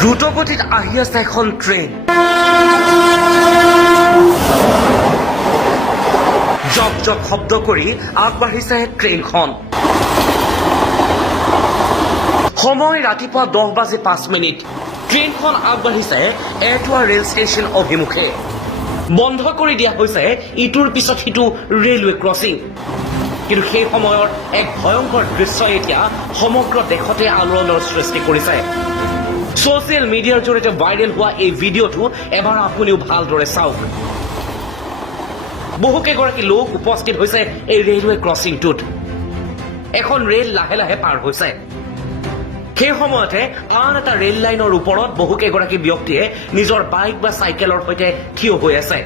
দ্ৰুতগতিত আহি আছে এখন ট্ৰেইন। জক জক শব্দ কৰি আগবাঢ়িছে ট্ৰেইনখন। সময় ৰাতিপুৱা 10:05। ট্ৰেইনখন আগবাঢ়িছে এটোৱা ৰেল ষ্টেচন অভিমুখে। বন্ধ কৰি দিয়া হৈছে ইটোৰ পিছত সিটো ৰেলৱে ক্ৰছিং। কিন্তু সেই সময়ৰ এক ভয়ংকৰ দৃশ্যই এতিয়া সমগ্ৰ দেশতে আলোড়নৰ সৃষ্টি কৰিছে। ছ'চিয়েল মিডিয়াৰ জৰিয়তে ভাইৰেল হোৱা এই ভিডিঅ'টো এবাৰ আপুনিও ভালদৰে চাওক। বহুকেইগৰাকী লোক উপস্থিত হৈছে এই ৰেলৱে ক্ৰছিংটোত। এখন ৰেল লাহে লাহে পাৰ হৈছে। সেই সময়তে আন এটা ৰেল লাইনৰ ওপৰত বহুকেইগৰাকী ব্যক্তিয়ে নিজৰ বাইক বা চাইকেলৰ সৈতে থিয় হৈ আছে।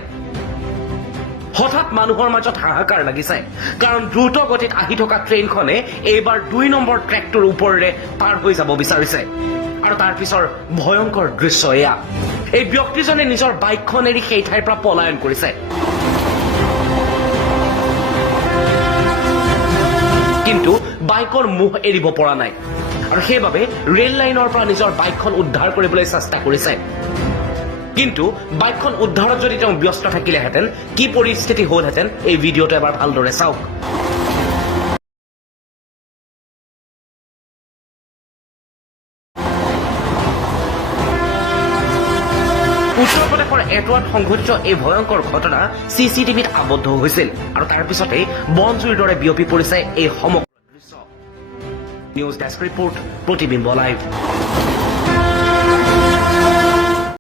হঠাৎ মানুহৰ মাজত হাহাকাৰ লাগিছে, কাৰণ দ্ৰুত গতিত আহি থকা ট্ৰেইনখনে এইবাৰ 2 নম্বৰ ট্ৰেকটোৰ ওপৰেৰে পাৰ হৈ যাব বিচাৰিছে। আৰু তাৰ পিছৰ ভয়ংকৰ দৃশ্য এয়া। এই ব্যক্তিজনে নিজৰ বাইকখন এৰি সেই ঠাইৰ পৰা পলায়ন কৰিছে। কিন্তু বাইকৰ মুখ এৰিব পৰা নাই আৰু সেইবাবে ৰেল লাইনৰ পৰা নিজৰ বাইকখন উদ্ধাৰ কৰিবলৈ চেষ্টা কৰিছে। কিন্তু বাইকখন উদ্ধাৰত যদি তেওঁ ব্যস্ত থাকিলেহেঁতেন কি পৰিস্থিতি হলহেঁতেন এই ভিডিঅ'টো এবাৰ ভালদৰে চাওক। উত্তৰ প্ৰদেশৰ এটোৱাত সংঘটিত এই ভয়ংকৰ ঘটনা চিচিটিভিত আবদ্ধ হৈছিল আৰু তাৰ পিছতেই বনজুইৰ দৰে বিয়পি পৰিছে এই সমগ্ৰ দৃশ্য। নিউজ ডেস্ক ৰিপৰ্ট, প্ৰতিবিম্ব লাইভ।